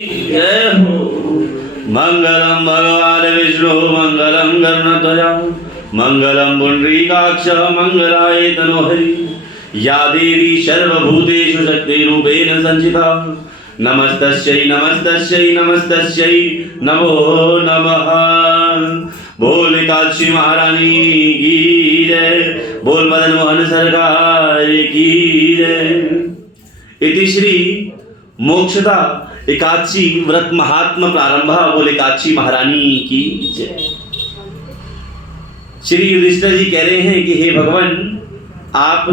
जय हो। मंगलम भगवान विष्णु मंगलम गरुड़ध्वज मंगलम पुंडरीकाक्ष मंगलाय तनोहरि या देवी सर्वभूतेषु शक्तिरूपेण संस्थिता नमस्तस्यै नमस्तस्यै नमस्तस्यै नमो नमः। बोल काशी महारानी की जय, बोल मदन मोहन सरकार की जय। इति श्री मोक्षदा एकादशी व्रत महात्म प्रारंभ। बोले काशी महारानी की जय। श्री युधिष्ठिर जी कह रहे हैं कि हे भगवान, आप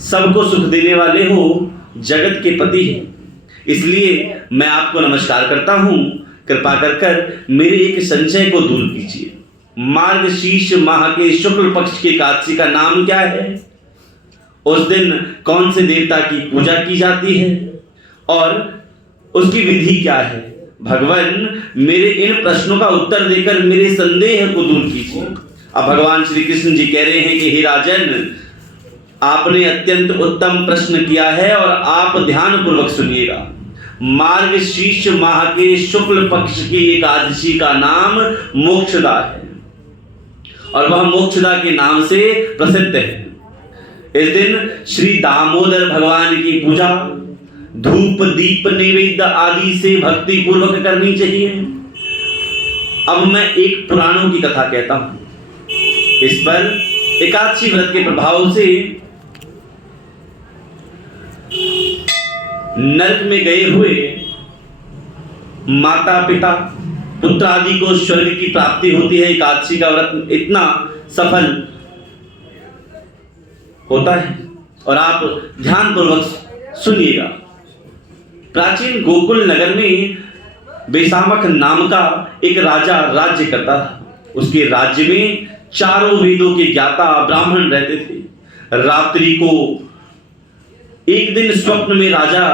सबको सुख देने वाले हो, जगत के पति हैं, इसलिए मैं आपको नमस्कार करता हूं। कृपा कर कर मेरे एक संशय को दूर कीजिए। मार्गशीर्ष माह के शुक्ल पक्ष के एकादशी का नाम क्या है? उस दिन कौन से देवता की पूजा की जाती है और उसकी विधि क्या है? भगवान, मेरे इन प्रश्नों का उत्तर देकर मेरे संदेह को दूर कीजिए। अब भगवान श्री कृष्ण जी कह रहे हैं कि हे राजन, आपने अत्यंत उत्तम प्रश्न किया है और आप ध्यान पूर्वक सुनिएगा। मार्गशीर्ष माह के शुक्ल पक्ष की एकादशी का नाम मोक्षदा है और वह मोक्षदा के नाम से प्रसिद्ध है। इस दिन श्री दामोदर भगवान की पूजा धूप दीप नैवेद्य आदि से भक्ति पूर्वक करनी चाहिए। अब मैं एक पुराणों की कथा कहता हूं। इस पर एकादशी व्रत के प्रभाव से नरक में गए हुए माता पिता पुत्र आदि को स्वर्ग की प्राप्ति होती है। एकादशी का व्रत इतना सफल होता है और आप ध्यान पूर्वक सुनिएगा। प्राचीन गोकुल नगर में बेसामक नाम का एक राजा राज्य करता था। उसके राज्य में चारों वेदों के ज्ञाता ब्राह्मण रहते थे। रात्रि को एक दिन स्वप्न में राजा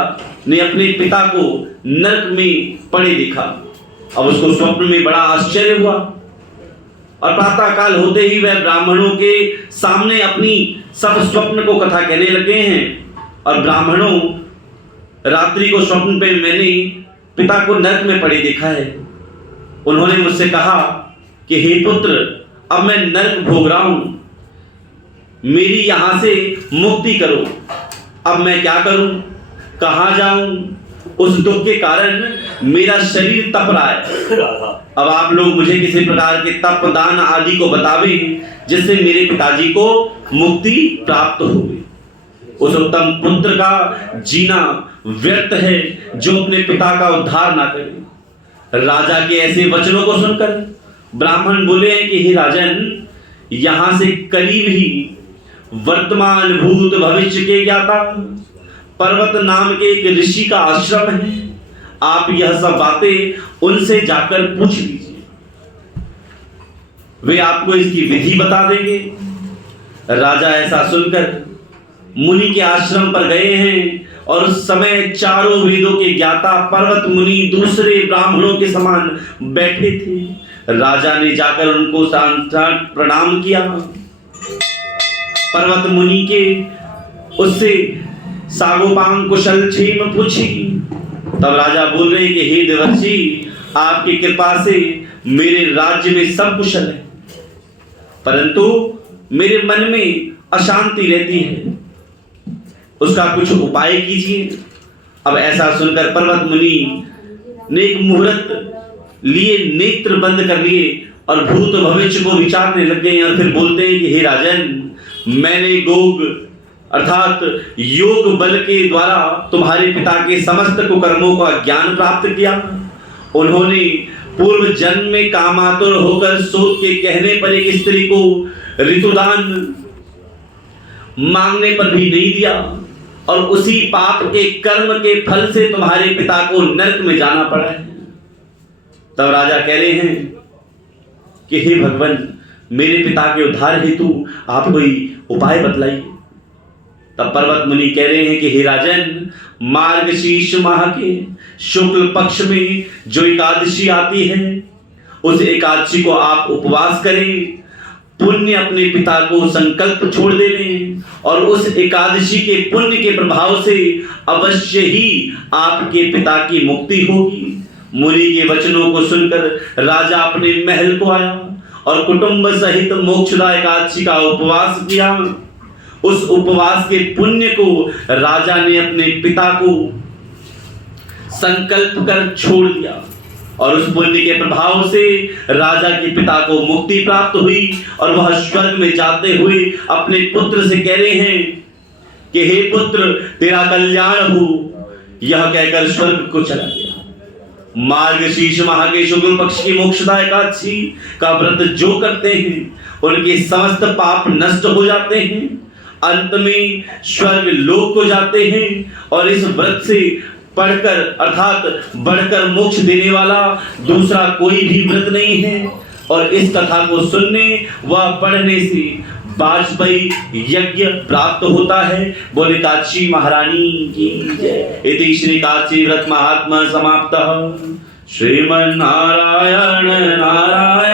ने अपने पिता को नरक में पड़े देखा। अब उसको स्वप्न में बड़ा आश्चर्य हुआ और प्रातः काल होते ही वह ब्राह्मणों के सामने अपनी सब स्वप्न को कथा कहने लगे हैं। और ब्राह्मणों, रात्रि को स्वप्न पे मैंने पिता को नरक में पड़े देखा है। उन्होंने मुझसे कहा कि हे पुत्र, अब मैं नरक भोग रहा हूं, मेरी यहां से मुक्ति करो। अब मैं क्या करूं, कहां जाऊं? उस दुख के कारण मेरा शरीर तप रहा है। अब आप लोग मुझे किसी प्रकार के तप दान आदि को बतावें जिससे मेरे पिताजी को मुक्ति प्राप्त हो। उस उत्तम पुत्र का जीना व्यर्थ है जो अपने पिता का उद्धार ना करे। राजा के ऐसे वचनों को सुनकर ब्राह्मण बोले कि हे राजन, यहां से करीब ही वर्तमान भूत भविष्य के ज्ञाता पर्वत नाम के एक ऋषि का आश्रम है। आप यह सब बातें उनसे जाकर पूछ लीजिए, वे आपको इसकी विधि बता देंगे। राजा ऐसा सुनकर मुनि के आश्रम पर गए हैं और उस समय चारों वेदों के ज्ञाता पर्वत मुनि दूसरे ब्राह्मणों के समान बैठे थे। राजा ने जाकर उनको साष्टांग प्रणाम किया। पर्वत मुनि के उससे सागोपांग कुशल क्षेम पूछी। तब राजा बोल रहे कि हे देवर्षि, आपकी कृपा से मेरे राज्य में सब कुशल है, परंतु मेरे मन में अशांति रहती है, उसका कुछ उपाय कीजिए। अब ऐसा सुनकर पर्वत मुनि ने एक मुहूर्त लिए, नेत्र बंद कर लिए और भूत भविष्य को विचारने लग गए और फिर बोलते हैं कि हे राजन, मैंने गोग अर्थात योग बल के द्वारा तुम्हारे पिता के समस्त कुकर्मों का ज्ञान प्राप्त किया। उन्होंने पूर्व जन्म में कामातुर होकर सूत के कहने पर एक स्त्री को ऋतुदान मांगने पर भी नहीं दिया और उसी पाप के कर्म के फल से तुम्हारे पिता को नरक में जाना पड़ा है। तब राजा कह रहे हैं कि हे भगवान, मेरे पिता के उद्धार हेतु आप कोई उपाय बतलाइए। तब पर्वत मुनि कह रहे हैं कि हे राजन, मार्गशीर्ष माह के शुक्ल पक्ष में जो एकादशी आती है, उस एकादशी को आप उपवास करें, पुण्य अपने पिता को संकल्प छोड़ देवें और उस एकादशी के पुण्य के प्रभाव से अवश्य ही आपके पिता की मुक्ति होगी। मुनि के वचनों को सुनकर राजा अपने महल को आया और कुटुंब सहित मोक्षदा एकादशी का उपवास किया। उस उपवास के पुण्य को राजा ने अपने पिता को संकल्प कर छोड़ दिया और उस पुण्य के प्रभाव से राजा के पिता को मुक्ति प्राप्त हुई और वह स्वर्ग में जाते हुए अपने पुत्र से कह रहे हैं कि हे पुत्र, तेरा कल्याण हो। यह कहकर स्वर्ग को चला गया। मार्गशीर्ष माह के शुक्ल पक्ष की मोक्षदा एकादशी का व्रत जो करते हैं उनके समस्त पाप नष्ट हो जाते हैं, अंत में स्वर्ग लोक को जाते हैं। और इस व्रत से पढ़कर अर्थात बढ़कर मोक्ष देने वाला दूसरा कोई भी व्रत नहीं है। और इस कथा को सुनने व पढ़ने से वाजपेयी यज्ञ प्राप्त होता है। बोले काशी महारानी की जय। इति श्री काशी व्रत महात्मा समाप्तः। श्रीमन्नारायण नारायण